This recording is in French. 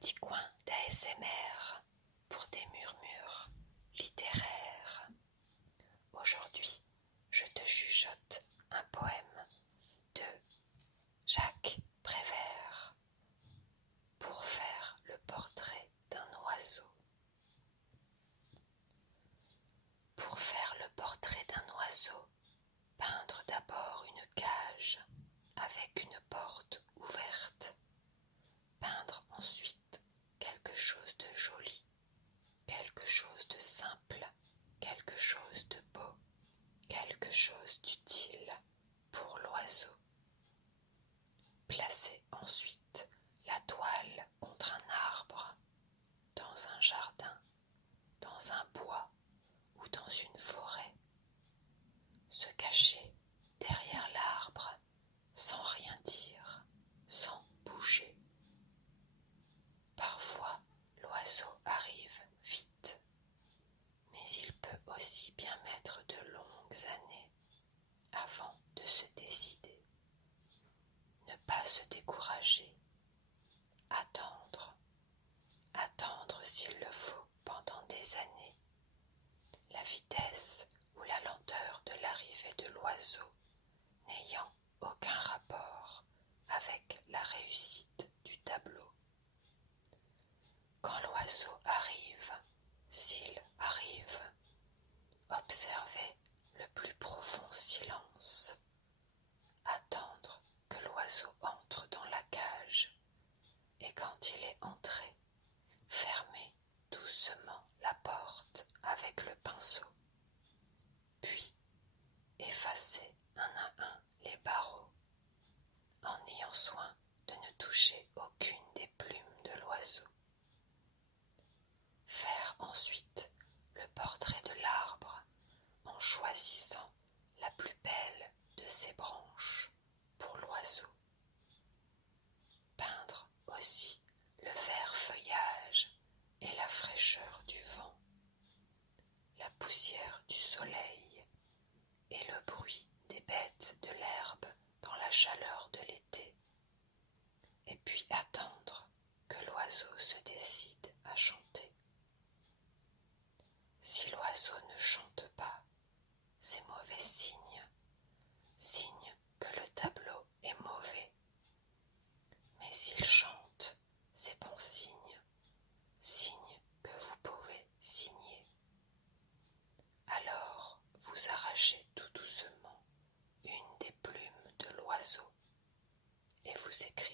petit coin d'ASMR pour des murmures littéraires. Aujourd'hui, je te chuchote un poème de Jacques Prévert pour faire le portrait d'un oiseau. Pour faire le portrait d'un oiseau, peindre d'abord une cage avec une porte ouverte. Peindre ensuite quelque chose de joli, quelque chose de simple, quelque chose de beau, quelque chose d'utile pour l'oiseau. Placer ensuite la toile contre un arbre, dans un jardin, dans un bois ou dans une forêt. Se cacher derrière l'arbre sans rien dire, sans bouger. Parfois, l'oiseau arrive vite, mais il peut aussi bien mettre de longues années avant de se décider. Ne pas se décourager, attendre s'il le faut pendant des années. La vitesse ou la lenteur de l'arrivée de l'oiseau n'ayant aucun rapport avec la réussite du tableau. Quand l'oiseau arrive, s'il arrive, observez le plus profond silence. Attendre que l'oiseau entre dans la cage et quand il est entré, fermez doucement la porte avec le pinceau. Puis, effacez un à un les barreaux en ayant soin de ne toucher aucune des plumes de l'oiseau. Faire ensuite le portrait de l'arbre en choisissant la plus belle de ses branches pour l'oiseau. Peindre aussi le vert feuillage et la fraîcheur du vent, la poussière du soleil et le bruit des bêtes de l'herbe dans la chaleur de l'été. Et puis attendre que l'oiseau se décide à chanter. Si l'oiseau ne chante pas, c'est mauvais signe, signe que le tableau est mauvais. Mais s'il chante, c'est bon signe, signe que vous pouvez signer. Alors vous arrachez tout doucement une des plumes de l'oiseau et vous écrivez